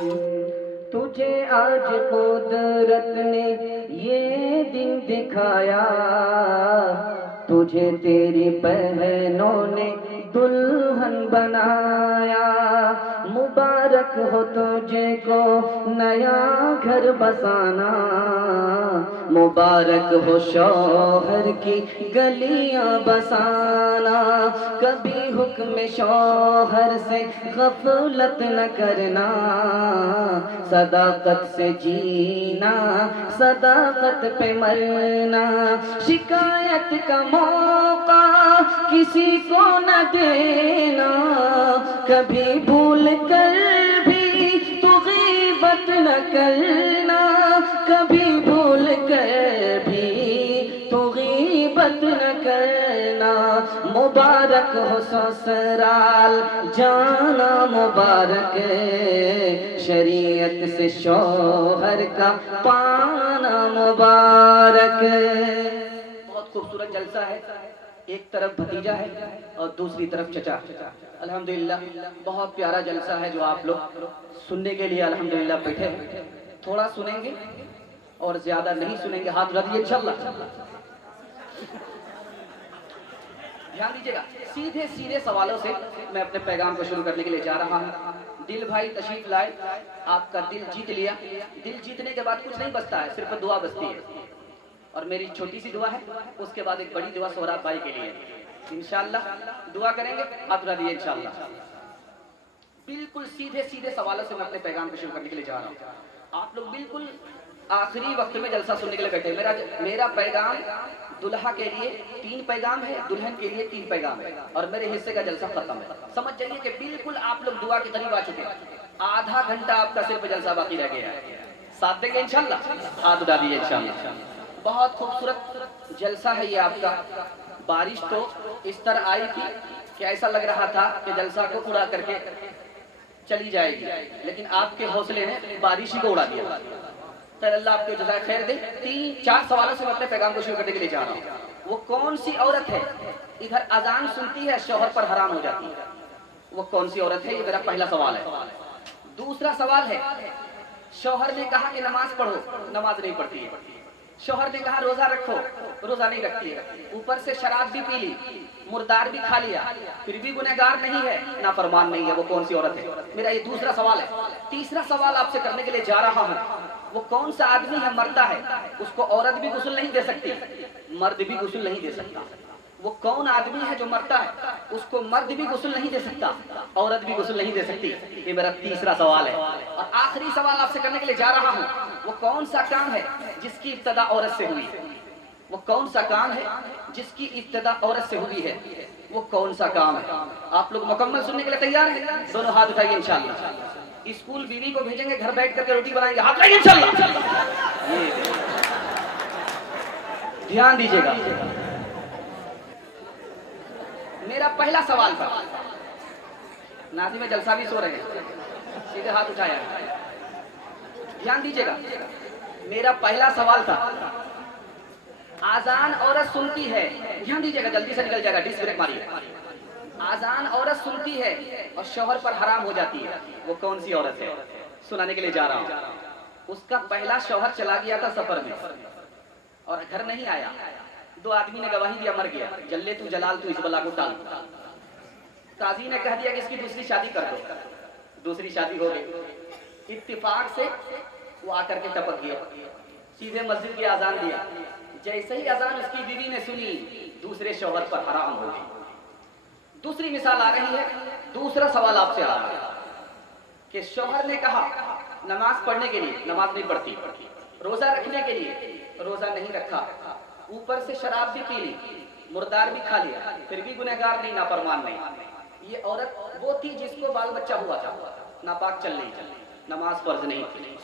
तुझे आज कुदरत ने ये दिन दिखाया, तुझे तेरी बहनों ने दुल्हन बनाया। मुबारक हो तुझे को नया घर बसाना, मुबारक हो शौहर की गलियां बसाना। कभी हुक्म शौहर से गफलत न करना, सदाकत से जीना, सदाकत पे मरना। शिकायत का मौका किसी को न देना, कभी भूल कर भी तो गीबत न करना, कभी भूल कर भी तो गीबत न करना। मुबारक हो ससुराल जाना, मुबारक शरीयत से शौहर का पाना, मुबारक। बहुत खूबसूरत जलसा है, एक तरफ भतीजा है और दूसरी तरफ चचा। अल्हम्दुलिल्लाह बहुत प्यारा जलसा है जो आप लोग सुनने के लिए अल्हम्दुलिल्लाह बैठे। थोड़ा सुनेंगे और ज्यादा नहीं सुनेंगे, हाथ उठा दीजिए इंशाअल्लाह। ध्यान दीजिएगा, सीधे सीधे सवालों से मैं अपने पैगाम को शुरू करने के लिए जा रहा हूँ। दिल भाई तशरीफ लाए, आपका दिल जीत लिया। दिल जीतने के बाद कुछ नहीं बचता है, सिर्फ दुआ बचती है। और मेरी छोटी सी दुआ है, उसके बाद एक बड़ी दुआ सोहराब भाई के लिए इंशाअल्लाह दुआ करेंगे। हाथ उठा दिए इंशाअल्लाह। बिल्कुल सीधे सीधे सवालों से मैं अपने पैगाम को शुरू करने के लिए जा रहा हूँ। आप लोग बिल्कुल आखिरी वक्त में जलसा सुनने के लिए बैठे। मेरा पैगाम दुल्हा के लिए 3 पैगाम है, दुल्हन के लिए 3 पैगाम है और मेरे हिस्से का जलसा खत्म है। समझ जाइए कि बिल्कुल आप लोग दुआ के करीब आ चुके हैं। आधा घंटा आपका सिर्फ जलसा बाकी रह गया है, साथ देंगे इंशाअल्लाह। हाथ उठा दिए इंशाअल्लाह। बहुत खूबसूरत जलसा है ये आपका। बारिश तो इस तरह आई थी कि ऐसा लग रहा था कि जलसा को उड़ा करके चली जाएगी, लेकिन आपके हौसले ने बारिश ही को उड़ा दिया। तो अल्लाह आपको जज़ाए खैर दे। 3-4 सवालों से मैं अपने पैगाम को शुरू करने के लिए जा रहा हूँ। वो कौन सी औरत है इधर अजान सुनती है शौहर पर हराम हो जाती है? वो कौन सी औरत है? ये मेरा पहला सवाल है। दूसरा सवाल है, शौहर ने कहा कि नमाज पढ़ो, नमाज नहीं पढ़ती है। शौहर ने कहा रोजा रखो, रोजा नहीं रखती है। ऊपर से शराब भी पी ली, मुर्दार भी खा लिया, फिर भी गुनहगार नहीं है, नाफरमान नहीं है। वो कौन सी औरत है? मेरा ये दूसरा सवाल है। तीसरा सवाल आपसे करने के लिए जा रहा हूँ, वो कौन सा आदमी है मरता है, उसको औरत भी गुस्ल नहीं दे सकती, मर्द भी गुस्ल नहीं दे सकता। वो कौन आदमी है जो मरता है, उसको मर्द भी गुस्ल नहीं दे सकता, औरत भी गुस्ल नहीं दे सकती? ये मेरा तीसरा सवाल है। और आखिरी सवाल आपसे करने के लिए जा रहा हूँ, वो कौन सा काम है जिसकी इब्तिदा औरत से हुई? वो कौन सा काम है जिसकी इब्तिदा औरत से हुई है? वो कौन सा काम है? आप लोग मुकम्मल सुनने के लिए तैयार हैं? दोनों हाथ उठाइए इंशाअल्लाह। स्कूल बीवी को भेजेंगे, घर बैठ करके रोटी बनाएंगे, हाथ उठाइए इंशाअल्लाह। ध्यान दीजिएगा, मेरा पहला सवाल था। नाज़ी में जलसा भी सो रहे हैं, सीधे हाथ उठाया। ध्यान दीजिएगा, मेरा पहला सवाल था, आजान औरत सुनती है। ध्यान दीजिएगा, जल्दी से निकल जाएगा, डिस्क ब्रेक मारिए। आजान औरत सुनती है और शौहर पर हराम हो जाती है। वो कौन सी औरत है? सुनाने के लिए जा रहा हूँ। उसका पहला शौहर चला गया था सफर में और घर नहीं आया। 2 आदमी ने गवाही दिया, मर गया। जल्ले तू जलाल तू, इस बला को टाल। काजी ने कह दिया कि इसकी दूसरी शादी कर दो। दूसरी शादी हो गई। इत्तिफाक से वो आकर के टपक गया, सीधे मस्जिद की आजान दिया। जैसे ही अजान उसकी बीवी ने सुनी, दूसरे शौहर पर हराम हो गई। दूसरी मिसाल आ रही है, दूसरा सवाल आपसे आ रहा है कि शौहर ने कहा नमाज पढ़ने के लिए, नमाज नहीं पढ़ती। रोजा रखने के लिए, रोजा नहीं रखा। ऊपर से शराब भी पी ली, मुर्दार भी खा लिया, फिर भी गुनहगार नहीं, नाफरमान नहीं। ये औरत वो थी जिसको बाल बच्चा हुआ था, नापाक चल रही थी, नमाज फर्ज नहीं थी।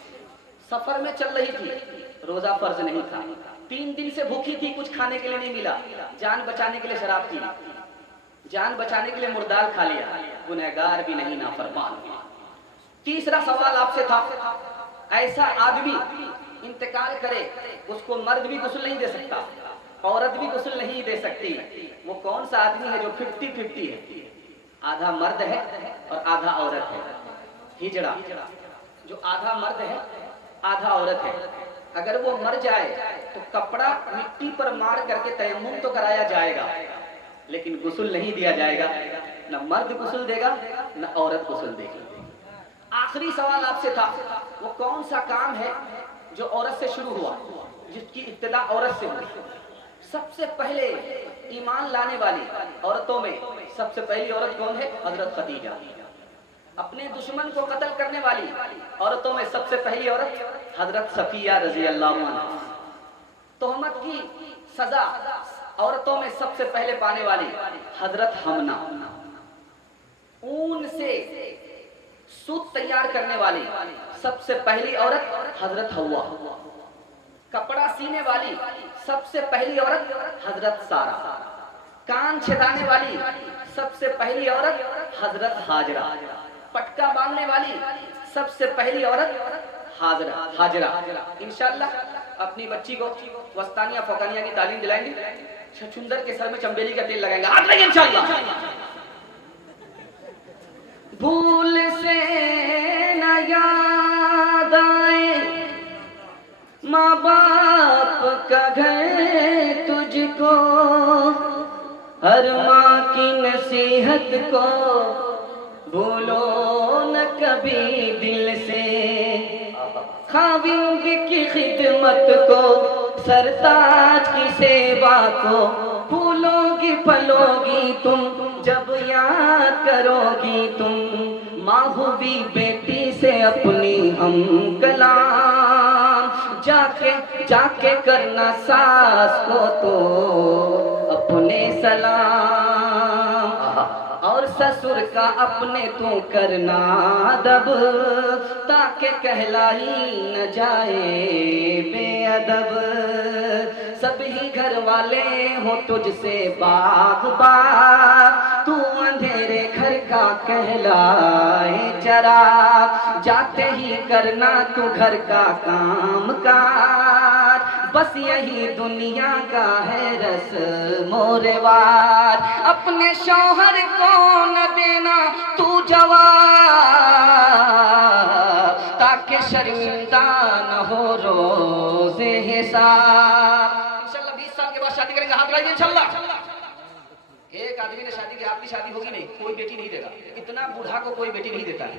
सफर में चल रही थी, रोजा फर्ज नहीं था। 3 दिन से भूखी थी, कुछ खाने के लिए नहीं मिला। जान बचाने के लिए शराब पी ली, जान बचाने के लिए मुर्दार खा लिया, गुनहगार भी नहीं, नाफरमान। तीसरा सवाल आपसे था, ऐसा आदमी इंतकाल करे, उसको मर्द भी गुस्ल नहीं दे सकता, औरत भी गुस्ल नहीं दे सकती। वो कौन सा आदमी है जो 50-50 है? आधा मर्द है और आधा औरत है। हिजड़ा, जो आधा मर्द है आधा औरत है, अगर वो मर जाए तो कपड़ा मिट्टी पर मार करके तयम्मुम तो कराया जाएगा, लेकिन गुस्ल नहीं दिया जाएगा। न मर्द गुस्ल देगा न औरत गुस्ल देगी। आखिरी सवाल आपसे था, वो कौन सा काम है जो औरत से शुरू हुआ, जिसकी इब्तिदा औरत से हुई? सबसे पहले ईमान लाने वाली औरतों में सबसे पहली औरत कौन है? हजरत खदीजा। अपने दुश्मन को कत्ल करने वाली औरतों में सबसे पहली औरत हजरत सफिया रजी अल्लाह अन्हा। तोहमत की सजा औरतों में सबसे पहले पाने वाली हजरत हमना। ऊन से सूत तैयार करने वाली सबसे पहली औरत हजरत हव्वा। कपड़ा सीने वाली सबसे पहली औरत हजरत सारा। कान छेदाने वाली सबसे पहली औरत हजरत हाजरा। पटका बांधने वाली सबसे पहली औरत हाजरा। इंशाअल्लाह अपनी बच्ची को वस्तानिया फौकानिया की तालीम दिलाएंगे, छछुंदर के सर में चंबेली का तेल लगाएंगे। आज लगे इंशाअल्लाह। भूल से न याद आए माँ बाप का घर तुझको, हर माँ की नसीहत को भूलो न कभी दिल से, खाविंद की खिदमत को सरताज की सेवा को भूलोगी फलोगी तुम जब याद करोगी तुम। माँ हुई बेटी से अपनी हम कलाम, जाके करना सास को तो अपने सलाम, और ससुर का अपने तू करना दब, ताकि कहलाई न जाए बेअदब। सभी घर वाले हो तुझसे बाग़बान, तू अंधेरे घर का कहलाए चराग। जाते ही करना तू घर का काम काज, बस यही दुनिया का है रस्मो रिवाज। अपने शौहर को न देना तू जवाब, ताकि शर्मिंदा न हो रोज़े हिसाब। इंशाल्लाह 20 साल के बाद शादी करेंगे, हाथ लगाइए इंशाल्लाह। एक आदमी ने शादी की, आपकी शादी होगी नहीं, कोई बेटी नहीं देगा। इतना बूढ़ा को कोई बेटी नहीं देता है।